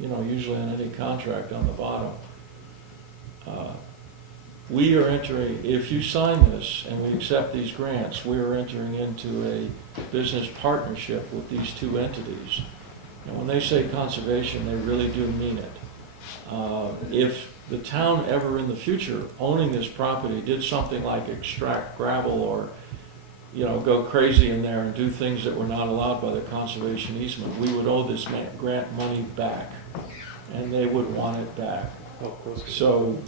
you know, usually on any contract on the bottom. We are entering, if you sign this and we accept these grants, we are entering into a business partnership with these two entities. And when they say conservation, they really do mean it. If the town ever in the future, owning this property, did something like extract gravel or, you know, go crazy in there and do things that were not allowed by the conservation easement, we would owe this grant money back, and they would want it back. So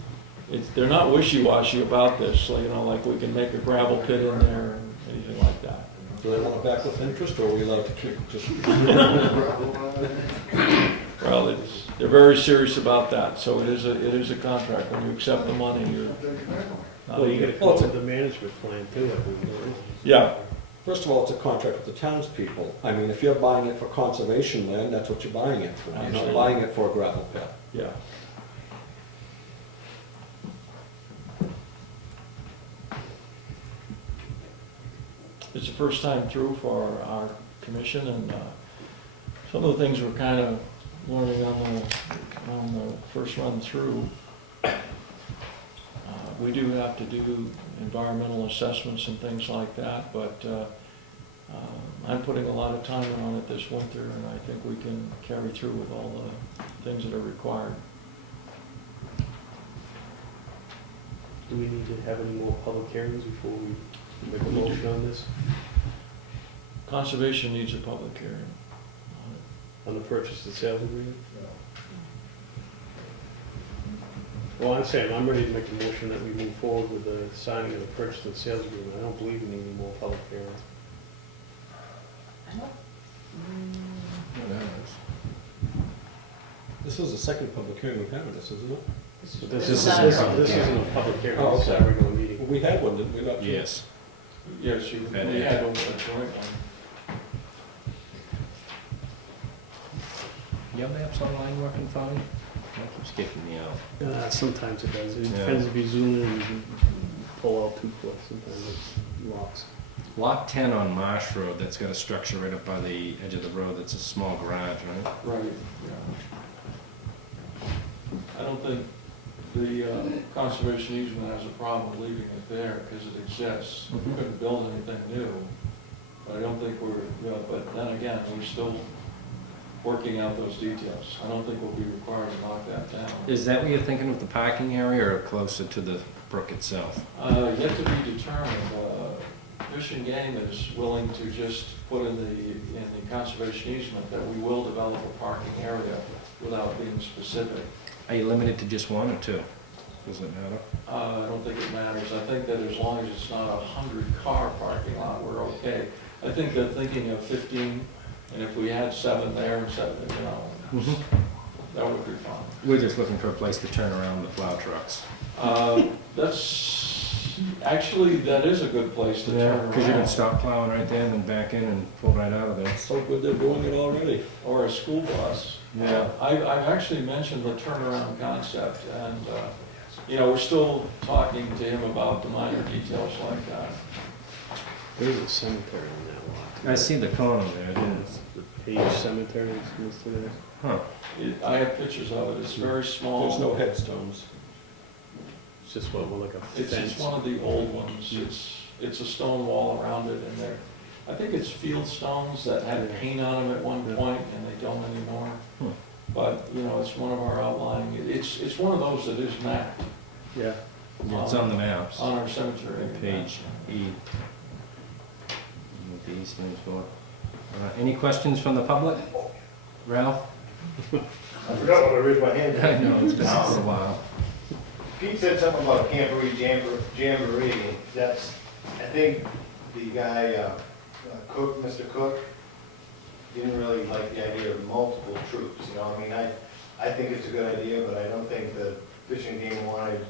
they're not wishy-washy about this, so, you know, like we can make a gravel pit in there and anything like that. Do they want it back with interest, or are we allowed to keep it just? Well, they're very serious about that, so it is a contract. When you accept the money, you're. Well, you gotta come up with the management plan too, I believe. Yeah. First of all, it's a contract with the townspeople. I mean, if you're buying it for conservation land, that's what you're buying it for. You're not Absolutely. buying it for a gravel pit. Yeah. It's the first time through for our commission, and some of the things we're kind of learning on the first run through. We do have to do environmental assessments and things like that, but I'm putting a lot of time on it this winter, and I think we can carry through with all the things that are required. Do we need to have any more public hearings before we make a motion on this? Conservation needs a public hearing on On the purchase and sales agreement? Well, I'm saying, I'm ready to make a motion that we move forward with the signing of the purchase and sales agreement. I don't believe we need any more public hearings. This is the second public hearing we've had on this, isn't it? But this not isn't a public a public hearing, Oh, this is okay. a regular Well, meeting. we had one, didn't we? Not sure. Yes. it. Yes, we had a joint one. Your maps online working fine? That keeps kicking me out. Sometimes it does. It Yeah. depends if you zoom in and you pull out too close. Sometimes it locks. Lot 10 on Marsh Road, that's got a structure right up by the edge of the road, that's a small garage, right? Right, yeah. I don't think the conservation easement has a problem leaving it there because it exists. We couldn't build anything new, but I don't think but then again, we're still working out those details. I don't think we'll be required to knock that down. Is that what you're thinking with the parking area, or closer to the brook itself? Yet to be determined. Fish and Game is willing to just put in the conservation easement that we will develop a parking area without being specific. Are you limited to just one or two? Does it matter? I don't think it matters. I think that as long as it's not a 100-car parking lot, we're okay. I think they're thinking of 15, and if we had 7 there and 7, you know, that would be fine. We're just looking for a place to turn around the plow trucks. Actually, that is a good place to turn around. Because you can stop plowing right there and then back in and pull right out of there. So good they're doing it already. Or a school bus. Yeah. I've actually mentioned the turnaround concept, and, you know, we're still talking to him about the minor details like that. There's a cemetery on that lot. I see the corner there, it is. The Page Cemetery is listed there. Huh. I have pictures of it. It's very small. There's no headstones. It's just what, like a It's fence. one of the old ones. It's a stone wall around it, and I think it's field stones that had paint on them at one point, and they don't anymore. But, you know, it's one of our outlying, it's one of those that is mapped Yeah. Yeah, it's on the maps. on our cemetery. Page E. What the E stands for. Any questions from the public? Ralph? I forgot what I raised my hand. I know, it's been a while. Pete said something about camporee, jamboree. That's, I think the guy, Cook, Mr. Cook, didn't really like the idea of multiple troops, you know, I mean, I think it's a good idea, but I don't think the Fish and Game wanted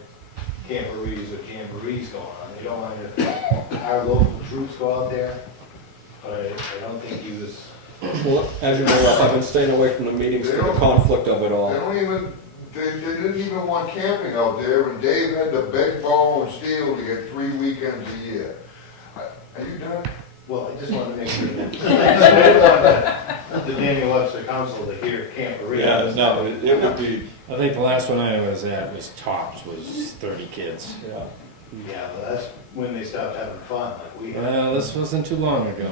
camporees or jamborees going on. They don't want our local troops go out there, but I don't think he was. Well, as you know, I've been staying away from the meetings for the conflict of it They all. don't even, they didn't even want camping out there, and Dave had to beg, borrow, and steal to get 3 weekends a year. Are you done? Well, I just wanted to make sure that, I didn't want the Daniel Webster Council to hear camporee. Yeah, no, it would be, I think the last one I was at was tops, was 30 kids. yeah. Yeah, well, that's when they stopped having fun, like we had. Well, this wasn't too long ago.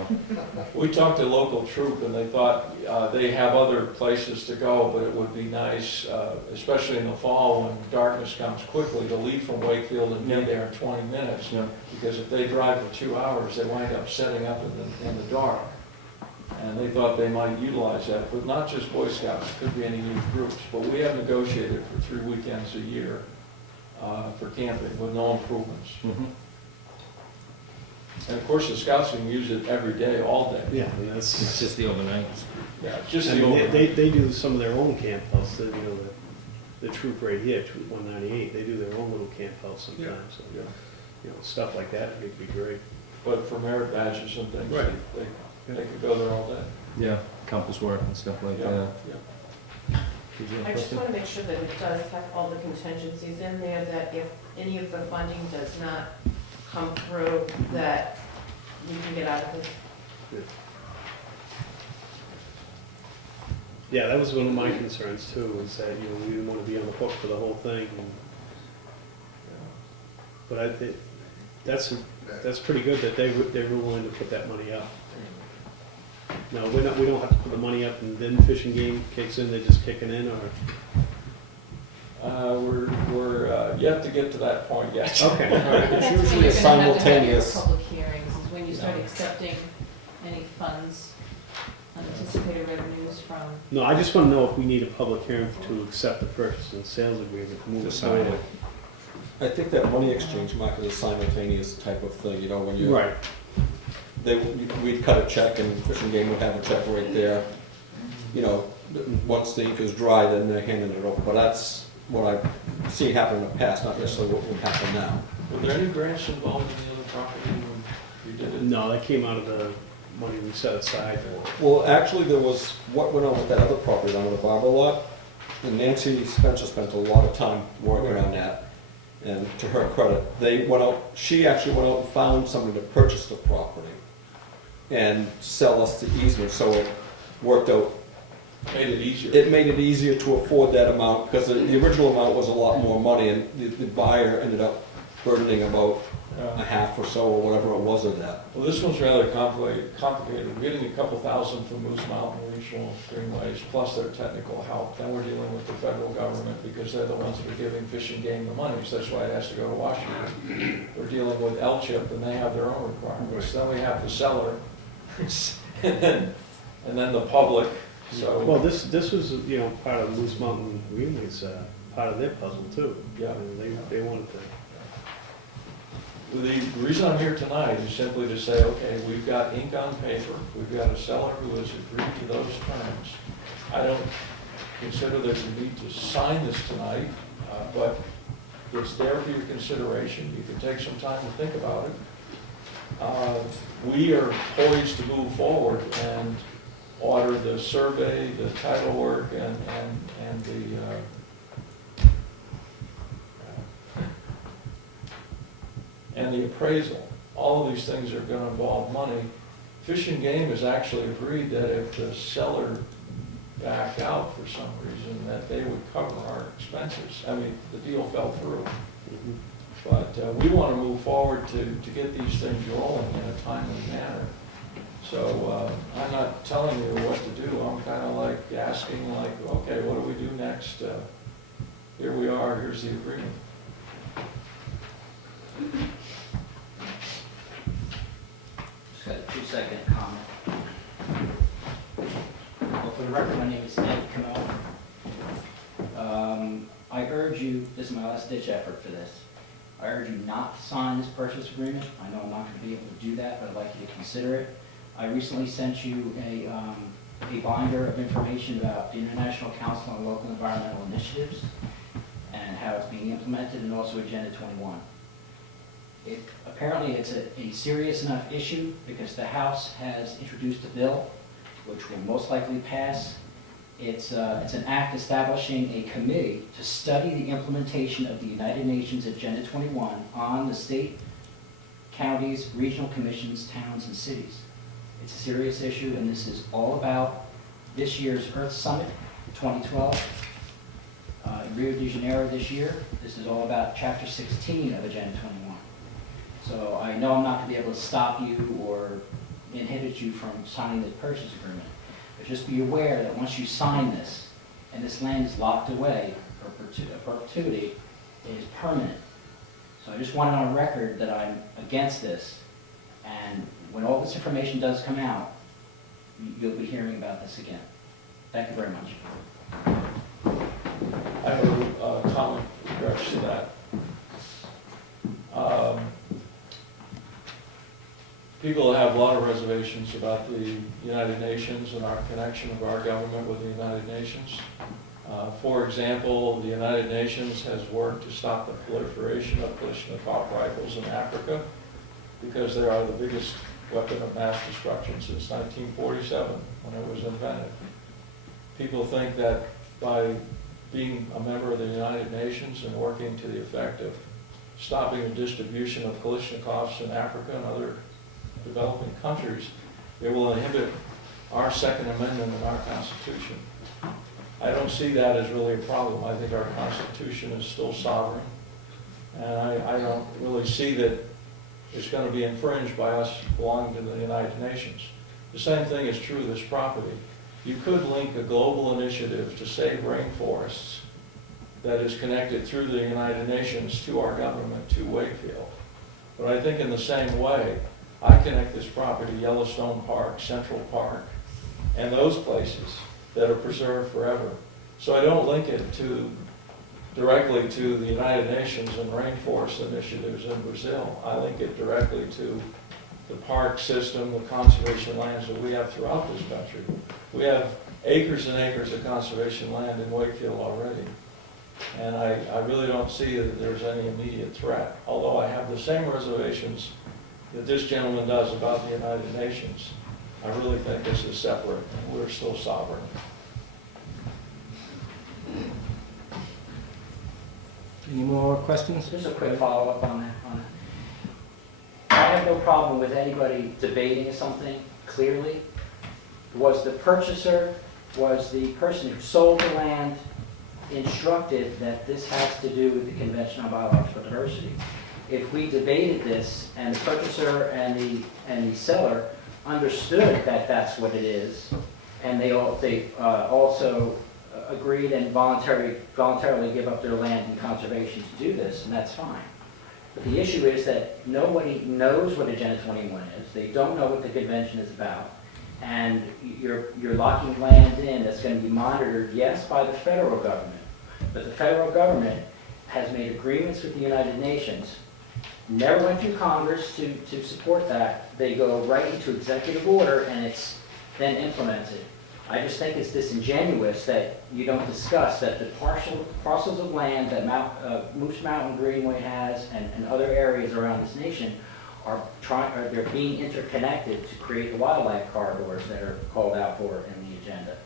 We talked to local troop and they thought they have other places to go, but it would be nice, especially in the fall when darkness comes quickly, to leave from Wakefield and be there in 20 minutes. Yeah. Because if they drive for 2 hours, they wind up setting up in the dark. And they thought they might utilize that, but not just Boy Scouts, it could be any youth groups. But we have negotiated for 3 weekends a year for camping with no improvements. Mhm. And of course, the Scouts can use it every day, all day. Yeah, and It's that's, just the overnights. Yeah, just I the mean, overnight. they do some of their own camp house, the troop right here, Troop 198, they do their own little camp house sometimes, so, Yeah. stuff like that would be great. But for merit badges and things, Right. they could go there all day. Yeah, compass work and stuff like Yeah, that. yeah. Did you have a I just question? want to make sure that it does have all the contingencies in there, that if any of the funding does not come through, that we can get out of this. Yeah, that was one of my concerns too, is that, we didn't want to be on the hook for the whole thing. But I think, that's pretty good that they were willing to put that money up. No, we don't have to put the money up and then Fish and Game kicks in, they're just kicking in, or? We're yet to get to that point yet. Okay. It's That's usually a when you're gonna have to have your simultaneous. public hearings, is when you start Yeah. accepting any funds, unanticipated revenues from. No, I just want to know if we need a public hearing to accept the purchase and sales agreement to move To it sign forward. I think that money exchange market is a simultaneous type of thing, when you. Right. We'd cut a check and Fish and Game would have a check right there. Once the ink is dry, then they're handing it over. But that's what I've seen happen in the past, not necessarily what would happen now. Were there any grants involved in the other property when you did it? No, that came out of the money we set aside for. Well, actually, there was, what went on with that other property down on the Barber lot, and Nancy Spencer spent a lot of time working on that. And to her credit, she actually went out and found somebody to purchase the property and sell us the easement, so it worked out. Made it easier. It made it easier to afford that amount, because the original amount was a lot more money, and the buyer ended up burdening about a half or so, or whatever it was of that. Well, this one's rather complicated. We're getting a couple thousand from Moose Mountain Regional Greenways, plus their technical help. Then we're dealing with the federal government, because they're the ones that are giving Fish and Game the monies. That's why it has to go to Washington. We're dealing with LCHIP, and they have their own requirements. Then we have the seller, and then the public, so. Well, this was, part of Moose Mountain Greenway's, part of their puzzle too. Yeah. They wanted to. The reason I'm here tonight is simply to say, okay, we've got ink on paper, we've got a seller who has agreed to those terms. I don't consider that you need to sign this tonight, but it's there for your consideration. You can take some time to think about it. We are poised to move forward and order the survey, the title work, and the appraisal. All of these things are going to involve money. Fish and Game has actually agreed that if the seller backed out for some reason, that they would cover our expenses. I mean, the deal fell through. But we want to move forward to get these things rolling in a timely manner. So I'm not telling you what to do. I'm kind of like asking, like, okay, what do we do next? Here we are, here's the agreement. Just got a 2-second comment. Well, for the record, my name is Ed Comeau. I urge you, this is my last ditch effort for this. I urge you not to sign this purchase agreement. I know I'm not going to be able to do that, but I'd like you to consider it. I recently sent you a binder of information about the International Council on Local Environmental Initiatives and how it's being implemented, and also Agenda 21. Apparently it's a serious enough issue because the House has introduced a bill which will most likely pass. It's an act establishing a committee to study the implementation of the United Nations Agenda 21 on the state counties, regional commissions, towns, and cities. It's a serious issue, and this is all about this year's Earth Summit, 2012, in Rio de Janeiro this year. This is all about Chapter 16 of Agenda 21. So I know I'm not going to be able to stop you or inhibit you from signing the purchase agreement, but just be aware that once you sign this, and this land is locked away for perpetuity, it is permanent. So I just want it on record that I'm against this, and when all this information does come out, you'll be hearing about this again. Thank you very much. I have a comment in regards to that. People have a lot of reservations about the United Nations and our connection of our government with the United Nations. For example, the United Nations has worked to stop the proliferation of Kalashnikov rifles in Africa because they are the biggest weapon of mass destruction since 1947, when it was invented. People think that by being a member of the United Nations and working to the effect of stopping the distribution of Kalashnikovs in Africa and other developing countries, it will inhibit our Second Amendment and our Constitution. I don't see that as really a problem. I think our Constitution is still sovereign, and I don't really see that it's going to be infringed by us belonging to the United Nations. The same thing is true of this property. You could link a global initiative to save rainforests that is connected through the United Nations to our government, to Wakefield. But I think in the same way, I connect this property, Yellowstone Park, Central Park, and those places that are preserved forever. So I don't link it directly to the United Nations and rainforest initiatives in Brazil. I link it directly to the park system, the conservation lands that we have throughout this country. We have acres and acres of conservation land in Wakefield already. And I really don't see that there's any immediate threat, although I have the same reservations that this gentleman does about the United Nations. I really think this is separate, and we're still sovereign. Any more questions? Just a quick follow-up on that. I have no problem with anybody debating something clearly. Was the purchaser, was the person who sold the land instructed that this has to do with the Convention on Biological Diversity? If we debated this and the purchaser and the seller understood that that's what it is, and they also agreed and voluntarily give up their land in conservation to do this, and that's fine. But the issue is that nobody knows what Agenda 21 is. They don't know what the convention is about. And you're locking land in that's going to be monitored, yes, by the federal government. But the federal government has made agreements with the United Nations, never went through Congress to support that. They go right into executive order, and it's then implemented. I just think it's disingenuous that you don't discuss that the parcels of land that Moose Mountain Greenway has and other areas around this nation they're being interconnected to create the wildlife corridors that are called out for in the agenda.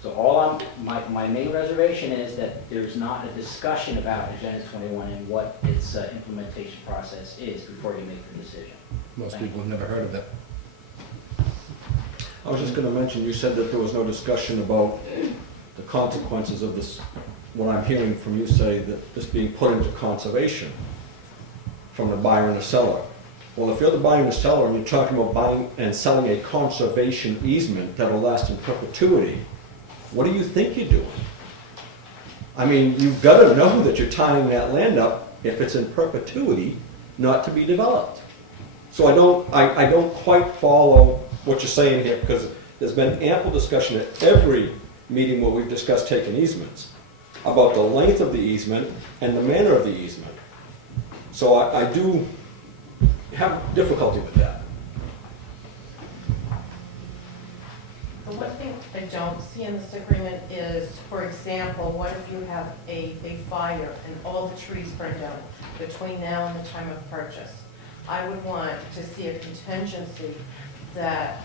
So my main reservation is that there's not a discussion about Agenda 21 and what its implementation process is before you make the decision. Most people have never heard of it. I was just going to mention, you said that there was no discussion about the consequences of this, what I'm hearing from you say, that this being put into conservation from the buyer and the seller. Well, if you're the buyer and the seller and you're talking about buying and selling a conservation easement that will last in perpetuity, what do you think you're doing? I mean, you've got to know that you're tying that land up, if it's in perpetuity, not to be developed. So I don't quite follow what you're saying here, because there's been ample discussion at every meeting where we've discussed taking easements about the length of the easement and the manner of the easement. So I do have difficulty with that. The one thing I don't see in this agreement is, for example, what if you have a fire and all the trees burn down between now and the time of purchase? I would want to see a contingency that,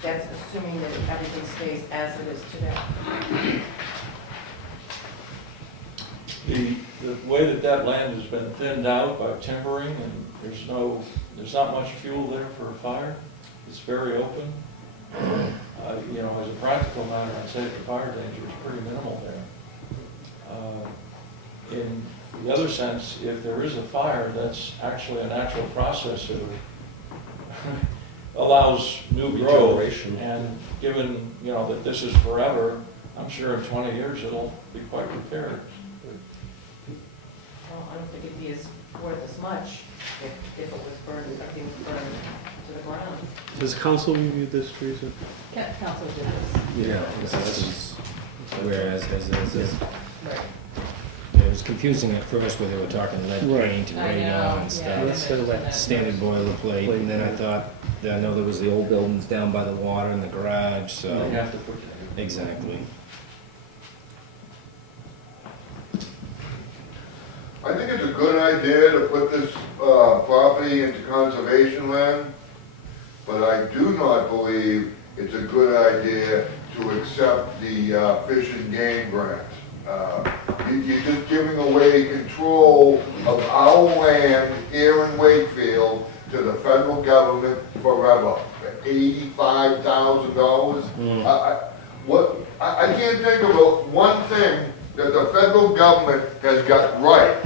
that's assuming that everything stays as it is today. the way that that land has been thinned out by timbering, and there's not much fuel there for a fire. It's very open. You know, as a practical matter, I'd say the fire danger is pretty minimal there. In the other sense, if there is a fire, that's actually a natural process that allows new growth. Regeneration. And given, you know, that this is forever, I'm sure in 20 years it'll be quite repaired. Well, I don't think it'd be as worth as much if it was burned, if it was burned to the ground. Has council reviewed this, Teresa? Council did this. Yeah, this is, whereas, Right. it was confusing at first where they were talking lead Right. paint and I know, radon yeah, and stuff. Let's settle that. Standard boilerplate, and then I thought, I know there was the old buildings down by the water in the garage, They so, have to protect it. exactly. I think it's a good idea to put this property into conservation land, but I do not believe it's a good idea to accept the fish and game grant. You're just giving away control of our land here in Wakefield to the federal government forever. $85,000. I can't think of one thing that the federal government has got right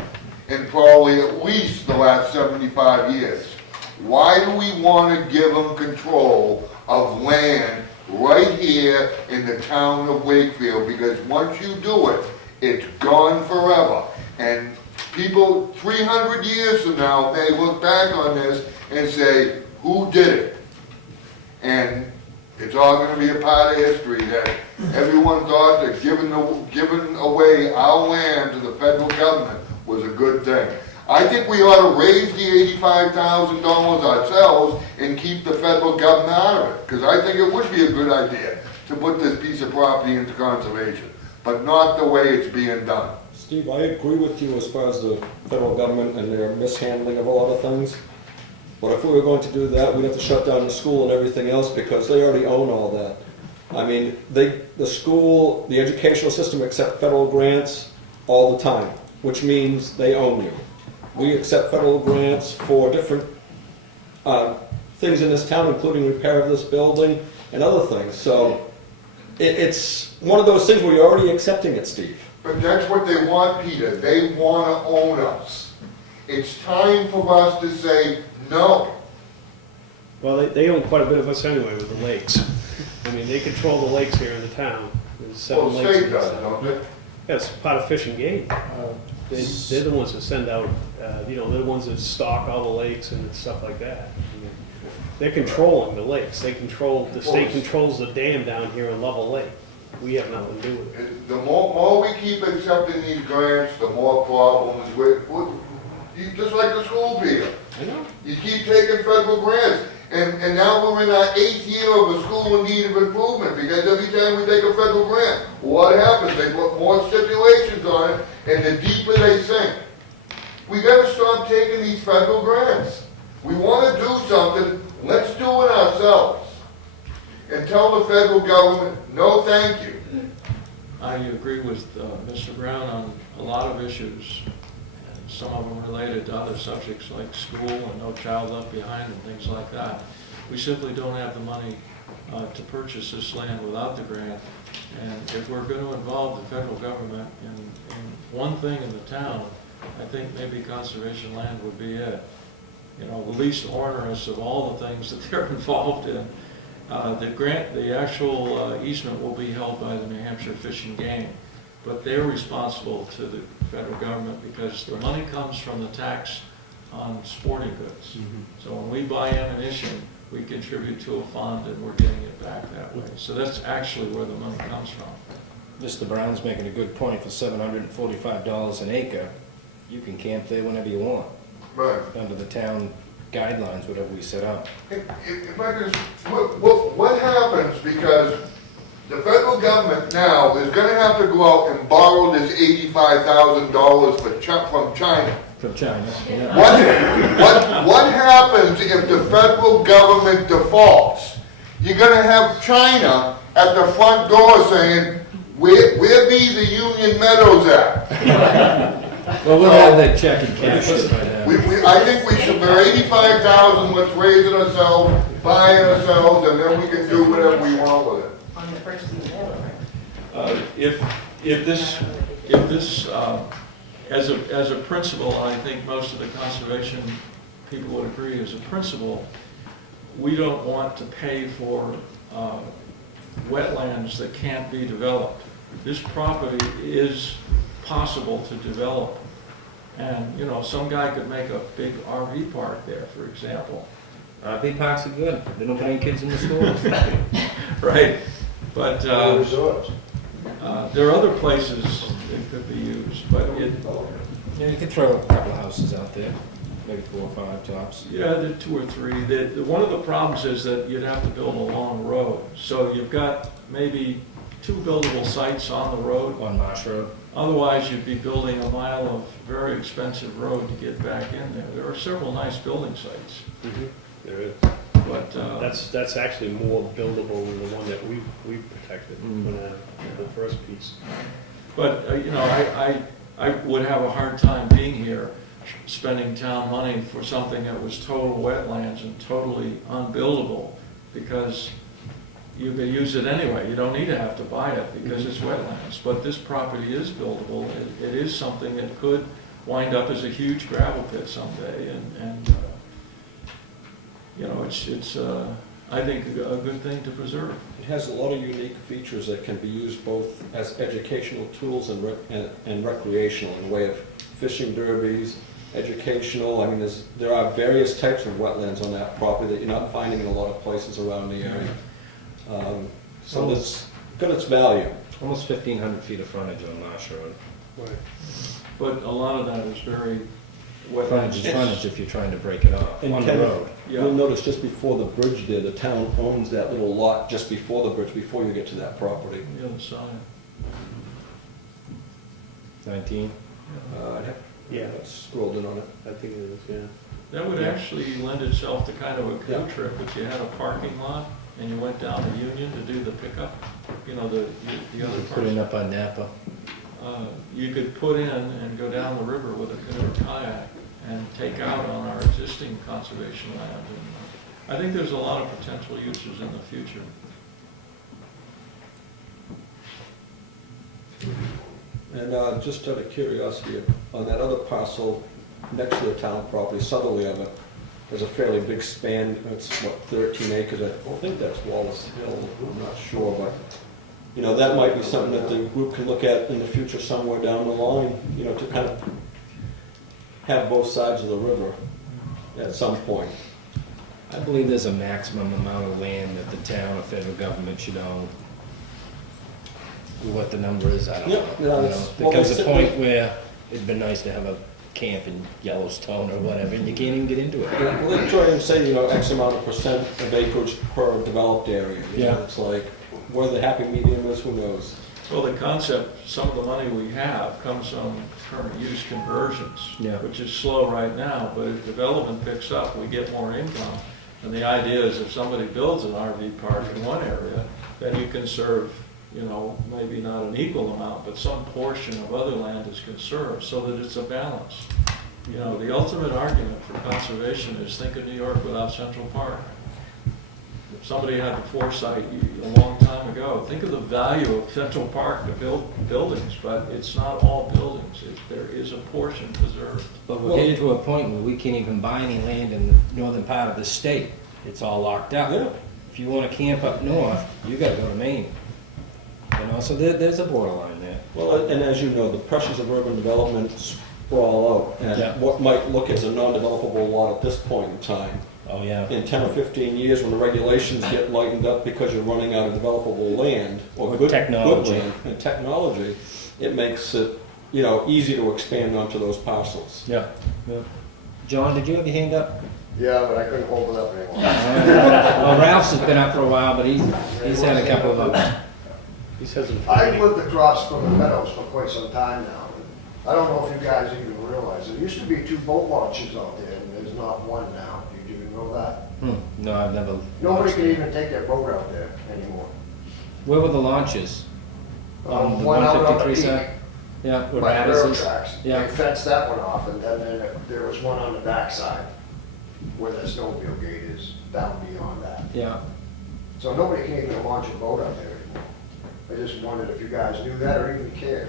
in probably at least the last 75 years. Why do we want to give them control of land right here in the town of Wakefield? Because once you do it, it's gone forever. And people 300 years from now may look back on this and say, who did it? And it's all going to be a part of history that everyone thought that giving away our land to the federal government was a good thing. I think we ought to raise the $85,000 ourselves and keep the federal government out of it, because I think it would be a good idea to put this piece of property into conservation, but not the way it's being done. Steve, I agree with you as far as the federal government and their mishandling of a lot of things. But if we were going to do that, we'd have to shut down the school and everything else because they already own all that. I mean, the school, the educational system accept federal grants all the time, which means they own you. We accept federal grants for different things in this town, including repair of this building and other things. So it's one of those things where you're already accepting it, Steve. But that's what they want, Peter. They want to own us. It's time for us to say no. Well, they own quite a bit of us anyway with the lakes. I mean, they control the lakes here in the town. There's 7 Well, lakes. state in does, this town. don't they? Yeah, it's part of Fish and Game. They're the ones that send out, they're the ones that stock all the lakes and stuff like that. I mean, they're controlling the lakes. The state controls the dam down here in Level Lake. We have nothing to do with it. The more we keep accepting these grants, the more problems just like the school, Peter. I know. You keep taking federal grants, and now we're in our 8th year of a school in need of improvement, because every time we take a federal grant, what happens? They put more stipulations on it, and the deeper they sink. We gotta stop taking these federal grants. We wanna do something, let's do it ourselves. And tell the federal government, no thank you. I agree with Mr. Brown on a lot of issues, and some of them related to other subjects like school and No Child Left Behind and things like that. We simply don't have the money to purchase this land without the grant. And if we're going to involve the federal government in one thing in the town, I think maybe conservation land would be it. You know, the least onerous of all the things that they're involved in. The actual easement will be held by the New Hampshire Fish and Game, but they're responsible to the federal government because the money comes from the tax on sporting goods. So when we buy ammunition, we contribute to a fund and we're getting it back that way. So that's actually where the money comes from. Mr. Brown's making a good point. For $745 an acre, you can camp there whenever you want, Right. under the town guidelines, whatever we set up. If I could, what happens, because the federal government now is gonna have to go out and borrow this $85,000 from China. From China, yeah. What happens if the federal government defaults? You're gonna have China at the front door saying, where be the Union Meadows at? Well, we'll have that check and cash it by now. I think we should, for 85,000, let's raise it ourselves, buy it ourselves, and then we can do whatever we want with it. On the purchasing sale, right? If this, as a principle, I think most of the conservation people would agree, as a principle, we don't want to pay for wetlands that can't be developed. This property is possible to develop. And, you know, some guy could make a big RV park there, for example. RV parks are good. They don't put any kids in the schools. Right, but Resorts. there are other places it could be used, but Yeah, you could throw a couple of houses out there, maybe 4 or 5 tops. yeah, the 2 or 3. One of the problems is that you'd have to build a long road. So you've got maybe 2 buildable sites on the road. On Marsh Road. Otherwise, you'd be building a mile of very expensive road to get back in there. There are several nice building sites, There is. but That's actually more buildable than the one that we protected, the first piece. But, you know, I would have a hard time being here, spending town money for something that was total wetlands and totally unbuildable, because you could use it anyway. You don't need to have to buy it because it's wetlands. But this property is buildable. It is something that could wind up as a huge gravel pit someday, and you know, it's I think a good thing to preserve. It has a lot of unique features that can be used both as educational tools and recreational, in the way of fishing derbies, educational. I mean, there are various types of wetlands on that property that you're not finding in a lot of places around the area. So it's got its value. Almost 1,500 feet of frontage on Marsh Road. But a lot of that is very wetlands. Frontage is frontage if you're trying to break it off And on the Ken, road. you'll notice just before the bridge there, the town owns that little lot just before the bridge, before you get to that property. The other side. 19. I'd have Yeah. scrolled in on it. I think it is, yeah. That would actually lend itself to kind of a Yeah. canoe trip if you had a parking lot and you went down to Union to do the pickup, you know, the other Put it parts. up on Napa. You could put in and go down the river with a canoe or kayak and take out on our existing conservation land. And I think there's a lot of potential uses in the future. And just out of curiosity, on that other parcel next to the town property, southerly of it, there's a fairly big span. It's what, 13 acres? I don't think that's Wallace Hill. I'm not sure, but you know, that might be something that the group can look at in the future somewhere down the line. You know, to kind of have both sides of the river at some point. I believe there's a maximum amount of land that the town or federal government should own. What the number is, I don't know. Yeah, You know, that's- there comes a point where it'd be nice to have a camp in Yellowstone or whatever, and you can't even get into it. Yeah, well, they try and say, you know, X amount of percent of acreage per developed area. You know, Yeah. it's like, where the happy medium is, who knows? Well, the concept, some of the money we have comes from current use conversions, Yeah. which is slow right now, but if development picks up, we get more income. And the idea is if somebody builds an RV park in one area, then you can serve, you know, maybe not an equal amount, but some portion of other land is conserved so that it's a balance. You know, the ultimate argument for conservation is think of New York without Central Park. Somebody had the foresight a long time ago. Think of the value of Central Park to build buildings, but it's not all buildings. There is a portion preserved. But we're getting to a point where we can't even buy any land in the northern part of the state. It's all locked up. Yeah. If you want to camp up north, you gotta go to Maine. You know, so there's a borderline there. Well, and as you know, the pressures of urban development sprawl out. And Yeah. what might look as a non-developable lot at this point in time, Oh, yeah. in 10 or 15 years, when the regulations get lightened up because you're running out of developable land, or Or good technology. good land, and technology, it makes it, you know, easy to expand onto those parcels. Yeah. John, did you have your hand up? Yeah, but I couldn't hold it up anymore. Well, Ralph's has been up for a while, but he's had a couple of them. He says it. I've lived across from the meadows for quite some time now. I don't know if you guys even realize, there used to be 2 boat launches out there, and there's not one now. Did you even know that? No, I've never. Nobody can even take their boat out there anymore. Where were the launches? On the One out on the 153 peak. side? Yeah. What by the railroad Madison's? tracks. Yeah. They fenced that one off, and then there was one on the backside where the snowmobile gate is down beyond that. Yeah. So nobody can even launch a boat out there anymore. I just wondered if you guys knew that or even cared.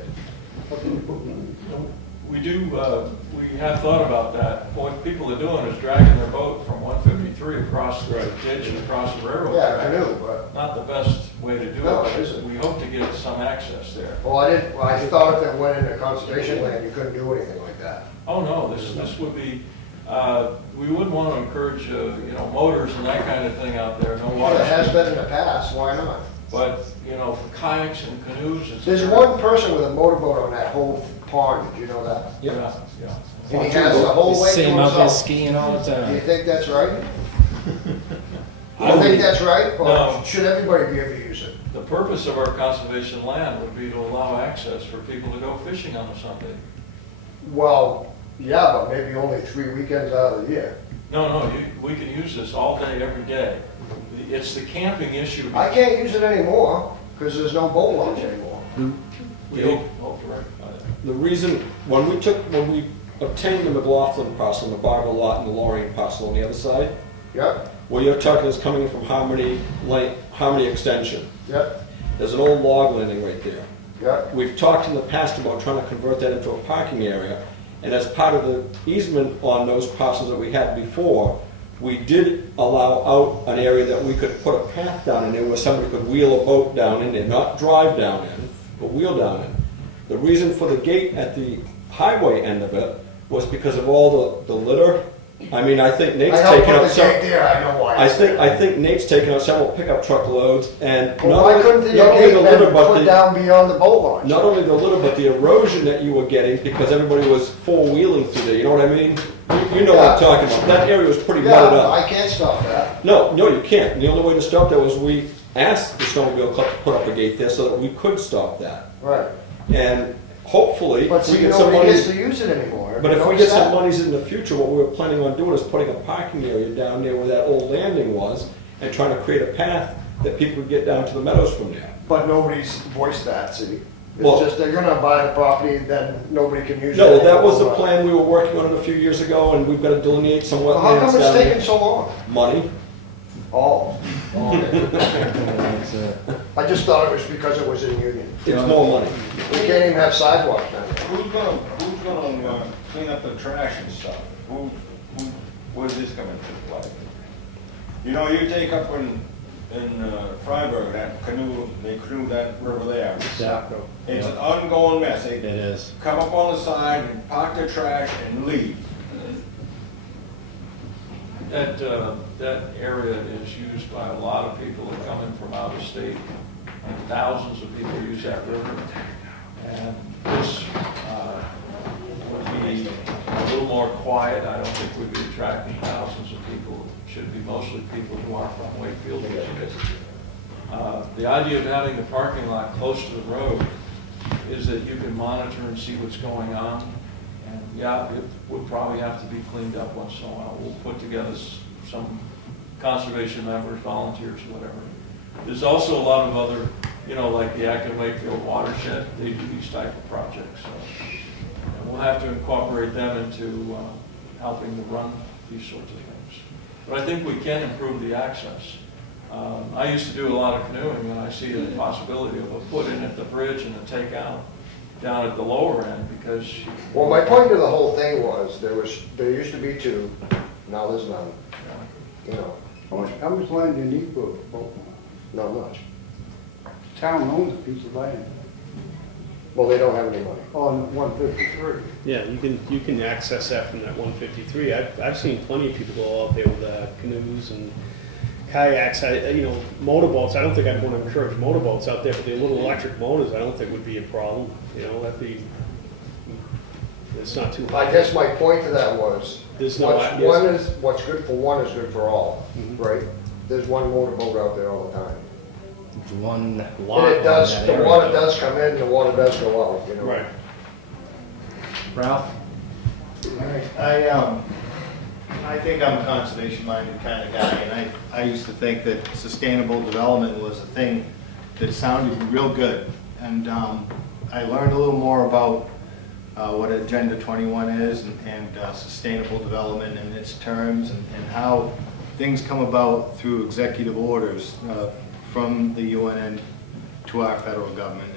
We do, we have thought about that. What people are doing is dragging their boat from 153 across the ditch and across the railroad Yeah, track. I knew, but, Not the best way to do it. No, it isn't. We hope to get some access there. well, I thought if it went into conservation land, you couldn't do anything like that. Oh, no, this would be, we wouldn't want to encourage, motors and that kind of thing out there, no Well, water. it has been in the past, why not? But, for kayaks and canoes, it's. There's one person with a motorboat on that whole pond, did you know that? Yeah, yeah. And he has the whole lake to Same out there himself. skiing all the Do you time. think that's right? I You think would- that's right? No. Or should everybody be able to use it? The purpose of our conservation land would be to allow access for people to go fishing on a Sunday. Well, yeah, but maybe only 3 weekends out of the year. No, we can use this all day, every day. It's the camping issue. I can't use it anymore, because there's no boat launch anymore. We hope to rectify that. The reason, when we obtained the McLaughlin parcel, the Barber lot and the Lorraine parcel on the other side, Yep, where you're talking is coming in from Harmony Extension. yep, There's an old log landing right there. yep. We've talked in the past about trying to convert that into a parking area, and as part of the easement on those parcels that we had before, we did allow out an area that we could put a path down in there where somebody could wheel a boat down in there, not drive down in, but wheel down in. The reason for the gate at the highway end of it was because of all the litter. I mean, I think Nate's I helped taken put out the some. gate there, I know why. I think Nate's taken out several pickup truck loads, and Well, why couldn't the not only gate the been litter, but put the, down beyond the boat launch? not only the litter, but the erosion that you were getting because everybody was four-wheeling through there, you know what I mean? You know what I'm talking about. That area was pretty Yeah, muddied but up. I can't stop that. No, you can't. The only way to stop that was we asked the snowmobile club to put up a gate there so that we could stop that. Right. And hopefully, But if we see, get some nobody gets money. to use it anymore. But if we Notice get some that? monies in the future, what we were planning on doing is putting a parking area down there where that old landing was and trying to create a path that people would get down to the meadows from there. But nobody's voiced that, see? Well- It's just they're gonna buy the property, then nobody can use it. No, that was the anymore. plan we were working on it a few years ago, and we've got to delineate some Well, how wetlands come down it's taking there. so long? Money. Oh. That's it. I just thought it was because it was in Union. It's more money. We can't even have sidewalks down there. Who's gonna clean up the trash and stuff? Where's this coming to play? You know, you take up in Freiburg, that canoe, they canoe that river there. Yeah. It's an ongoing mess. They It is. come up on the side and park their trash and leave. That area is used by a lot of people that come in from out of state. And thousands of people use that river. And this would be a little more quiet. I don't think we'd be attracting thousands of people. It should be mostly people who are from Wakefield using it. The idea of having the parking lot close to the road is that you can monitor and see what's going on. And yeah, it would probably have to be cleaned up once in a while. We'll put together some conservation members, volunteers, whatever. There's also a lot of other, like the Acton Wakefield watershed, they do these type of projects. So, and we'll have to incorporate them into helping to run these sorts of things. But I think we can improve the access. I used to do a lot of canoeing, and I see the possibility of a put in at the bridge and a takeout down at the lower end because. Well, my point of the whole thing was, there used to be two, now there's none. You know, How much land do you need for a boat launch? not much. Town owns a piece of land Well, they don't have any money. on 153. Yeah, you can access that from that 153. I've seen plenty of people go out there with canoes and kayaks. Motorboats. I don't think I'd want to encourage motorboats out there, but the little electric motors, I don't think would be a problem. That'd be. It's not too high. I guess my point to that was, There's no. what's good for one is good for all, Mhm. right? There's one motorboat out there all the time. It's one lot And it does, on that the area. water does come in, the water does go out, you know? Right. Ralph? I think I'm a conservation-minded kind of guy, and I used to think that sustainable development was a thing that sounded real good. And I learned a little more about what Agenda 21 is and sustainable development and its terms and how things come about through executive orders from the UN to our federal government.